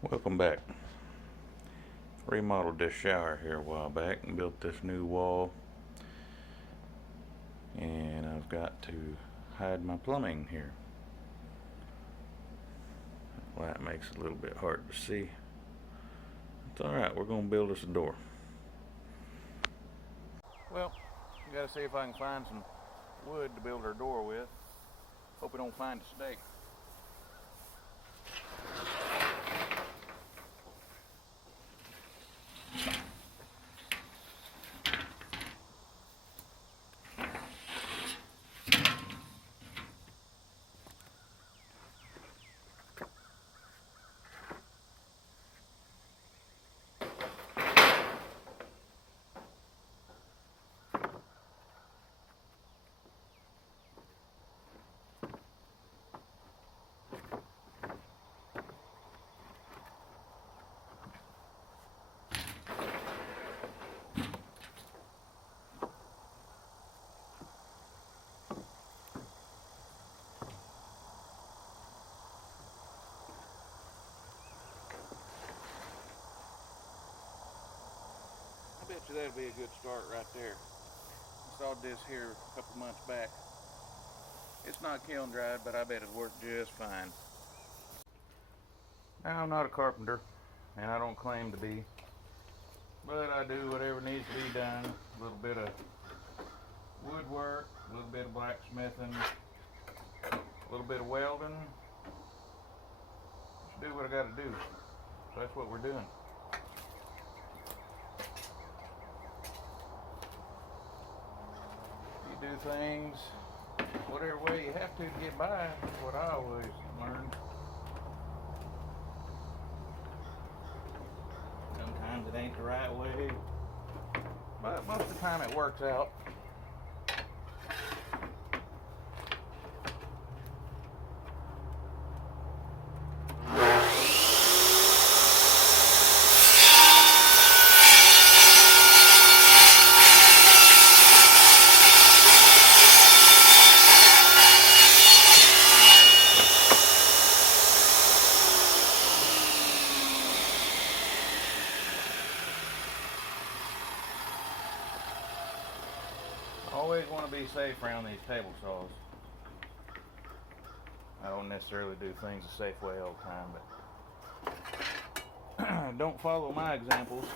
Welcome back. Remodeled this shower here a while back and built this new wall, and I've got to hide my plumbing here. Well, that makes it a little bit hard to see. It's alright, we're going to build us a door. Well, I gotta see if I can find some wood to build our door with. Hope we don't find a snake. I bet you that'll be a good start right there. I sawed this here a couple months back. It's not kiln dried, but I bet it'll work just fine. Now, I'm not a carpenter, and I don't claim to be, but I do whatever needs to be done. A little bit of woodwork, a little bit of blacksmithing, a little bit of welding. Just do what I gotta do. So that's what we're doing. You do things whatever way you have to get by. That's what I always learned. Sometimes it ain't the right way, but most of the time it works out. Always want to be safe around these table saws. I don't necessarily do things a safe way all the time, but don't follow my examples.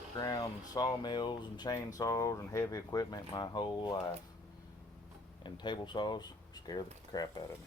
Worked around sawmills and chainsaws and heavy equipment my whole life. And table saws scare the crap out of me.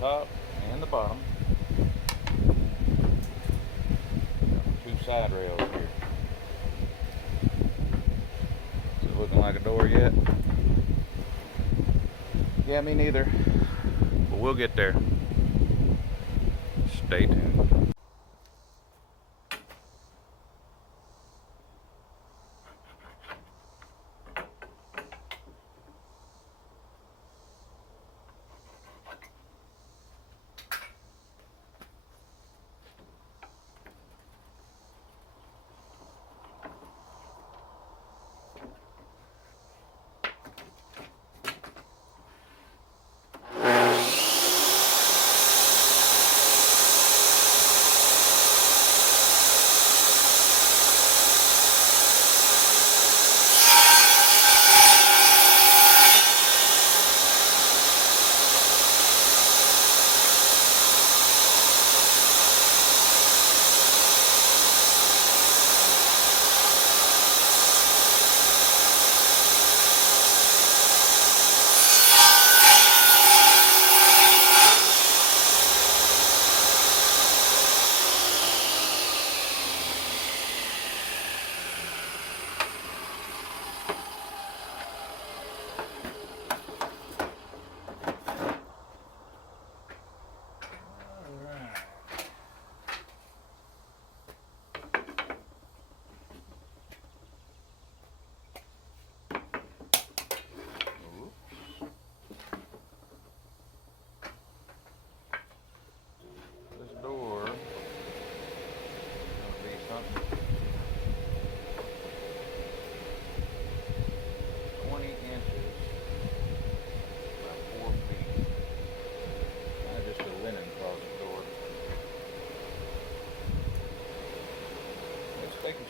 Top and the bottom. Two side rails here. Is it looking like a door yet? Yeah, me neither. But we'll get there. Stay tuned.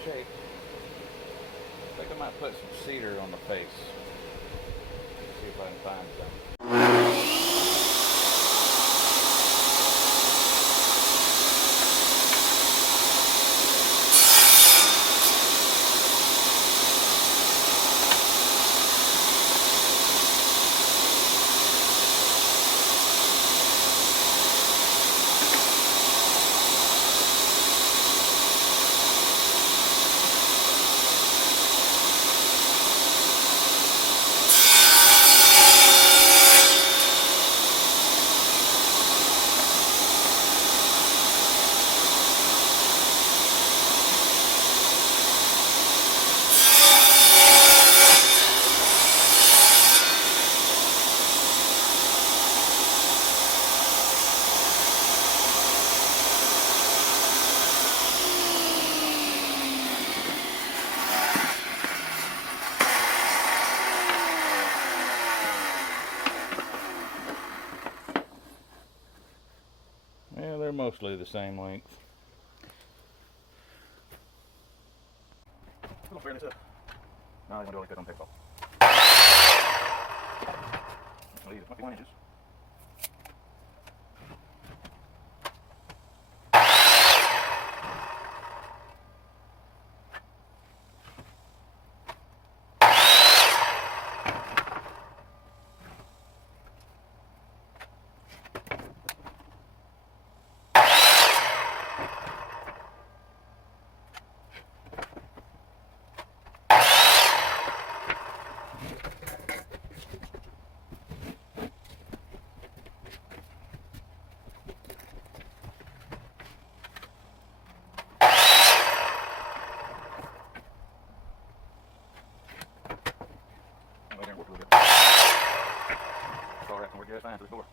Shape. I think I might put some cedar on the face. Let's see if I can find some. Yeah, they're mostly the same length. I'm gonna fair this up. No, I'm gonna do it like that on paper. I'll use it 21 inches. fine for this door.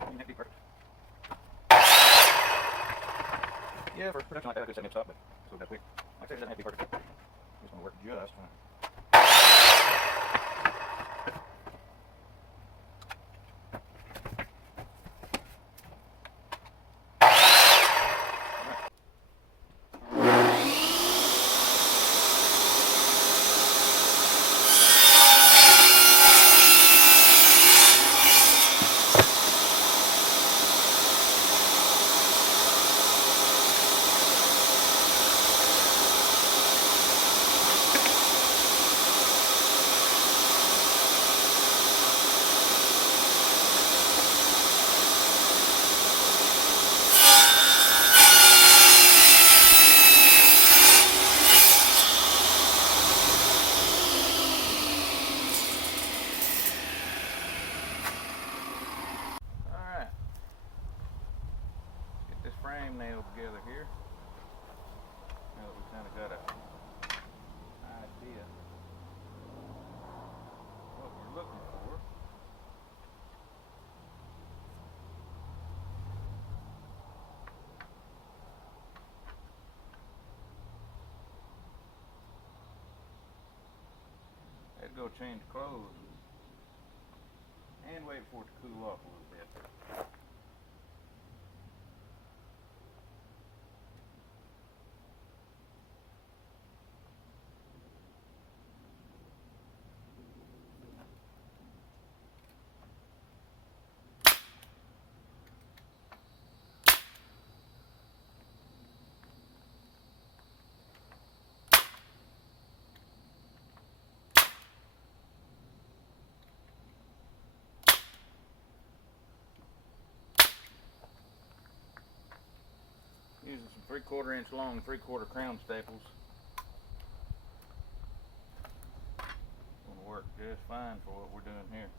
Doesn't have to be perfect. Yeah, for production like that, I could set me up top, but it's a little bit quick. Like I said, it doesn't have to be perfect. It's going to work just fine. Frame nailed together here. Now that we kind of got an idea what we're looking for. I'd go change clothes and wait for it to cool off a little bit. Using some 3/4 inch long 3/4 crown staples. Gonna work just fine for what we're doing here.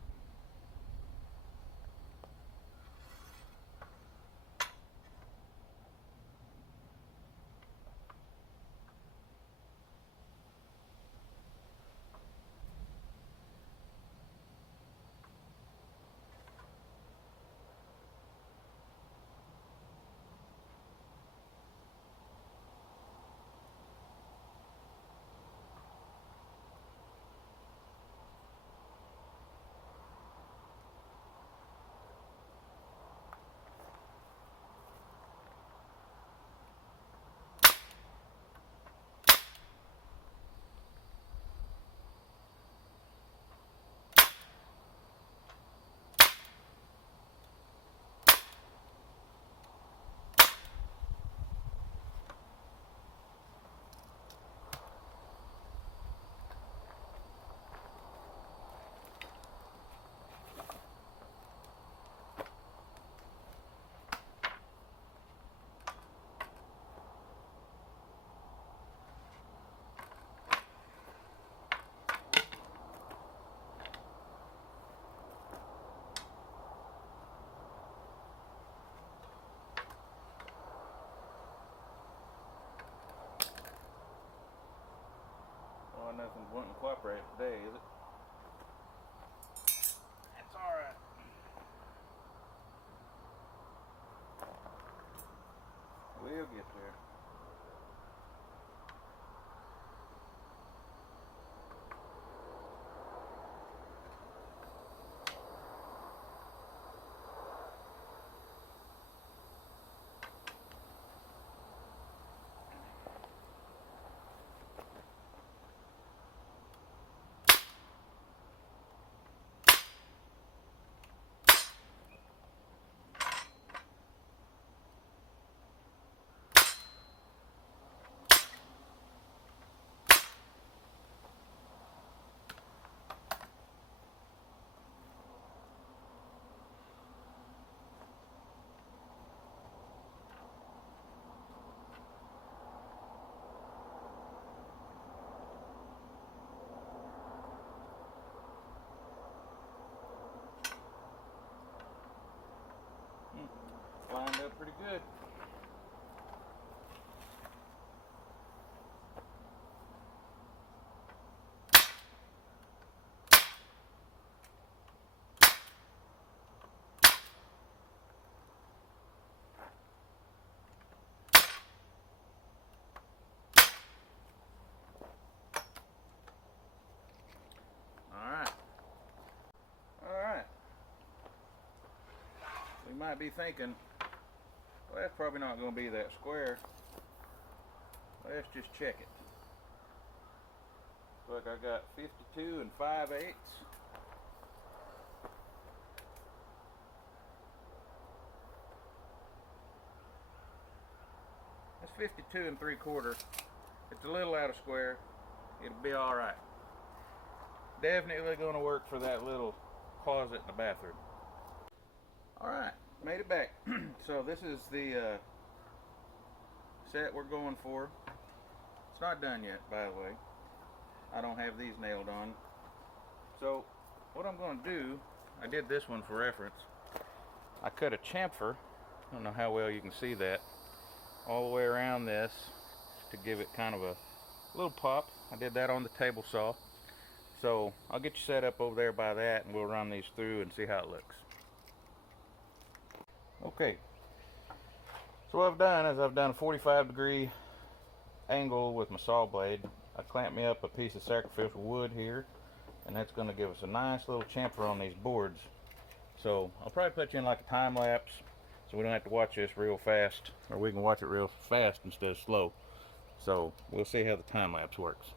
Nothing's wanting to cooperate today, is it? That's alright. We'll get there. might be thinking, well, that's probably not going to be that square. Let's just check it. Look, I got 52 and 5/8. That's 52 and 3/4. It's a little out of square. It'll be all right. Definitely going to work for that little closet in the bathroom. All right, made it back. So this is the set we're going for. It's not done yet, by the way. I don't have these nailed on. So what I'm going to do, I did this one for reference. I cut a chamfer, I don't know how well you can see that, all the way around this to give it kind of a little pop. I did that on the table saw. So I'll get you set up over there by that and we'll run these through and see how it looks. Okay, so what I've done is I've done a 45-degree angle with my saw blade. I clamped me up a piece of sacrificial wood here, and that's going to give us a nice little chamfer on these boards. So I'll probably put you in like a time lapse so we don't have to watch this real fast, or we can watch it real fast instead of slow. So we'll see how the time lapse works.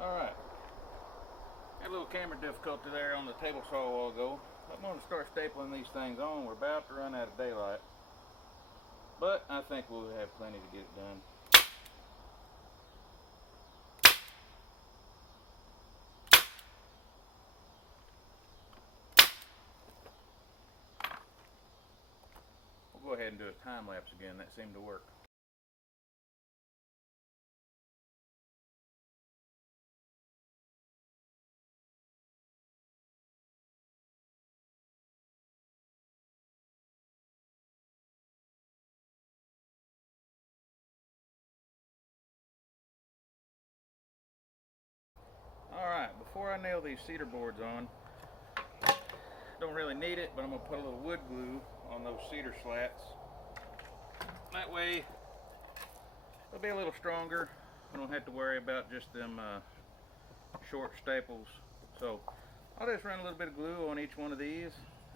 Alright, had a little camera difficulty there on the table saw a while ago. I'm going to start stapling these things on. We're about to run out of daylight, but I think we'll have plenty to get it done. We'll go ahead and do a time lapse again. That seemed to work. Alright, before I nail these cedar boards on, don't really need it, but I'm going to put a little wood glue on those cedar slats. That way, they'll be a little stronger. I don't have to worry about just them short staples. So, I'll just run a little bit of glue on each one of these,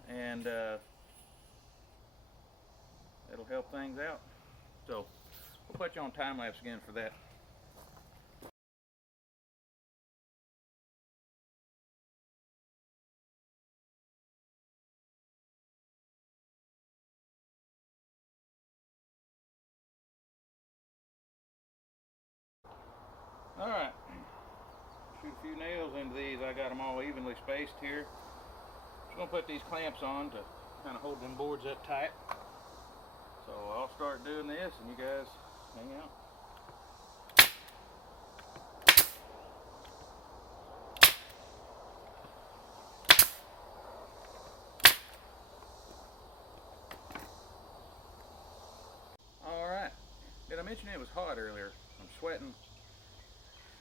and it'll help things out. So, we'll put you on time lapse again for that. Alright, shoot a few nails into these. I got them all evenly spaced here. Just going to put these clamps on to kind of hold them boards up tight. So I'll start doing this and you guys hang out. Alright, did I mention it was hot earlier? I'm sweating.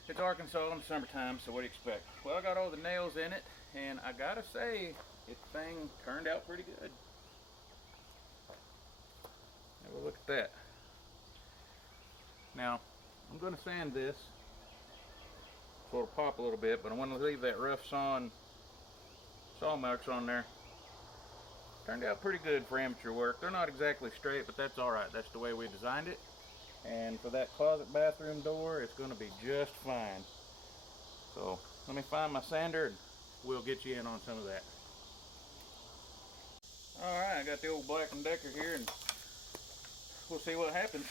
It's Arkansas in the summertime, so what do you expect? Well, I got all the nails in it, and I gotta say, this thing turned out pretty good. Have a look at that. Now, I'm gonna sand this so it'll pop a little bit, but I want to leave that rough saw marks on there. Turned out pretty good for amateur work. They're not exactly straight, but that's alright. That's the way we designed it. And for that closet bathroom door, it's going to be just fine. So let me find my sander and we'll get you in on some of that. Alright, I got the old Black & Decker here and we'll see what happens.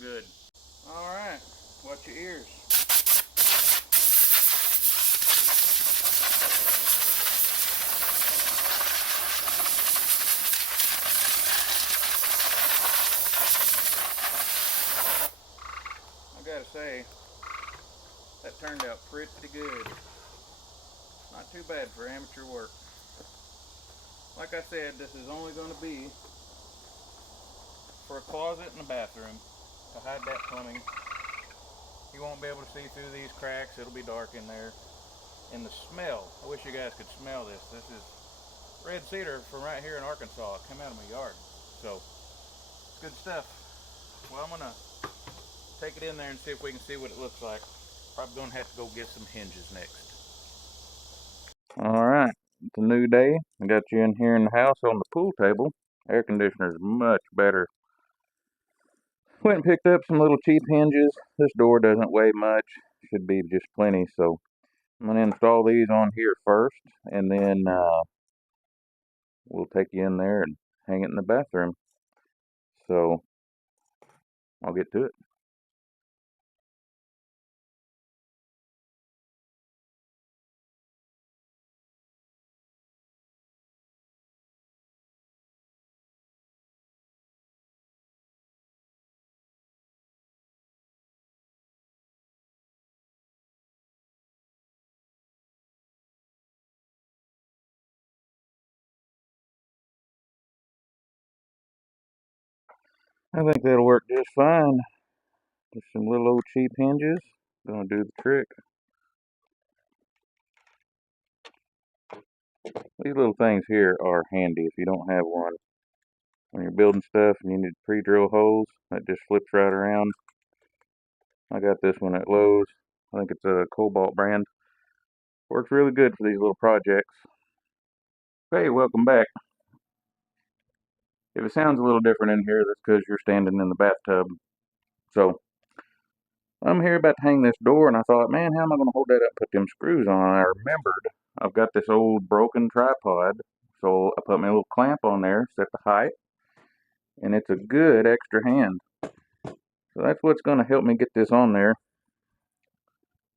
good. Alright, watch your ears. I gotta say, that turned out pretty good. Not too bad for amateur work. Like I said, this is only going to be for a closet and a bathroom to hide that plumbing. You won't be able to see through these cracks. It'll be dark in there. And the smell, I wish you guys could smell this. This is red cedar from right here in Arkansas. It came out of my yard. So, it's good stuff. Well, I'm going to take it in there and see if we can see what it looks like. Probably going to have to go get some hinges next. Alright, it's a new day. I got you in here in the house on the pool table. Air conditioner's much better. Went and picked up some little cheap hinges. This door doesn't weigh much. Should be just plenty. So I'm going to install these on here first. And then we'll take you in there and hang it in the bathroom. So I'll get to it. I think that'll work just fine. Just some little old cheap hinges. Gonna do the trick. These little things here are handy if you don't have one. When you're building stuff and you need to pre-drill holes, that just flips right around. I got this one at Lowe's. I think it's a Cobalt brand. Works really good for these little projects. Hey, welcome back. If it sounds a little different in here, that's because you're standing in the bathtub. So, I'm here about to hang this door, and I thought, man, how am I going to hold that up and put them screws on? And I remembered I've got this old broken tripod. So, I put my little clamp on there, set the height, and it's a good extra hand. So, that's what's going to help me get this on there.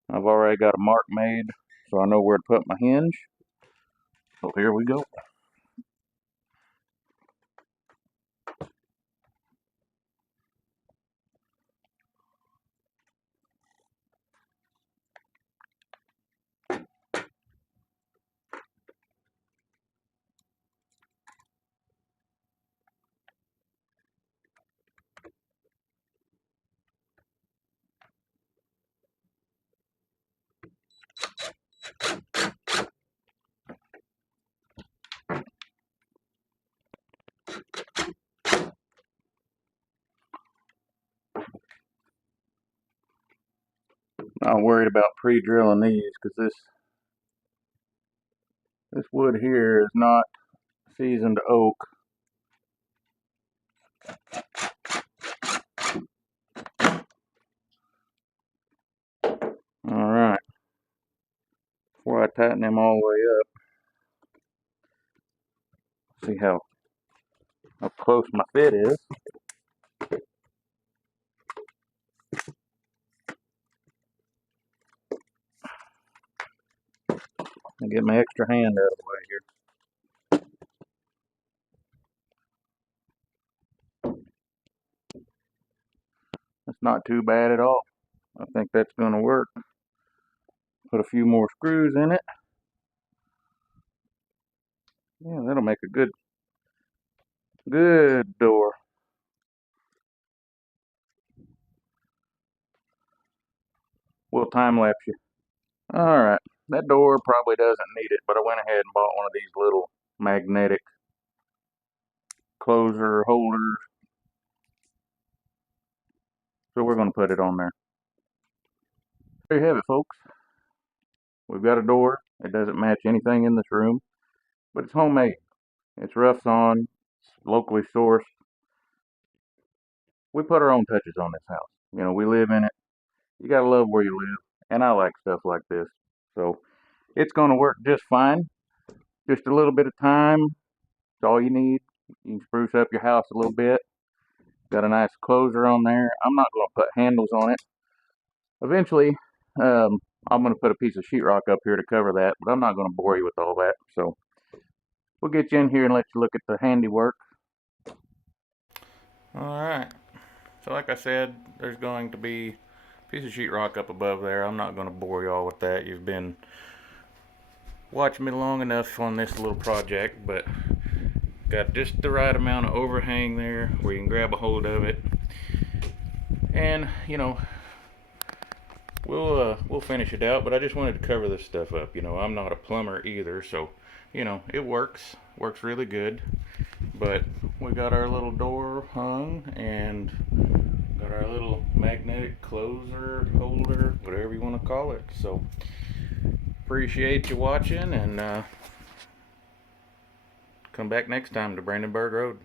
I've already got a mark made, so I know where to put my hinge. So, here we go. Not worried about pre-drilling these because this wood here is not seasoned oak. Alright, before I tighten them all the way up, see how close my fit is. And get my extra hand out of the way here. That's not too bad at all. I think that's going to work. Put a few more screws in it. Yeah, that'll make a good door. We'll time lapse you. Alright, that door probably doesn't need it, but I went ahead and bought one of these little magnetic closer holders. So we're going to put it on there. There you have it, folks. We've got a door. It doesn't match anything in this room, but it's homemade. It's rough sawn, it's locally sourced. We put our own touches on this house. You know, we live in it. You gotta love where you live, and I like stuff like this. So it's gonna work just fine. Just a little bit of time. It's all you need. You can spruce up your house a little bit. Got a nice closer on there. I'm not going to put handles on it. Eventually, I'm going to put a piece of sheetrock up here to cover that, but I'm not going to bore you with all that. So we'll get you in here and let you look at the handiwork. Alright, so like I said, there's going to be a piece of sheetrock up above there. I'm not going to bore you all with that. You've been watching me long enough on this little project, but got just the right amount of overhang there where you can grab a hold of it. And, you know, we'll finish it out, but I just wanted to cover this stuff up. You know, I'm not a plumber either, so, you know, it works really good. But we got our little door hung and got our little magnetic closer, holder, whatever you want to call it. So appreciate you watching, and come back next time to Brandenburg Road.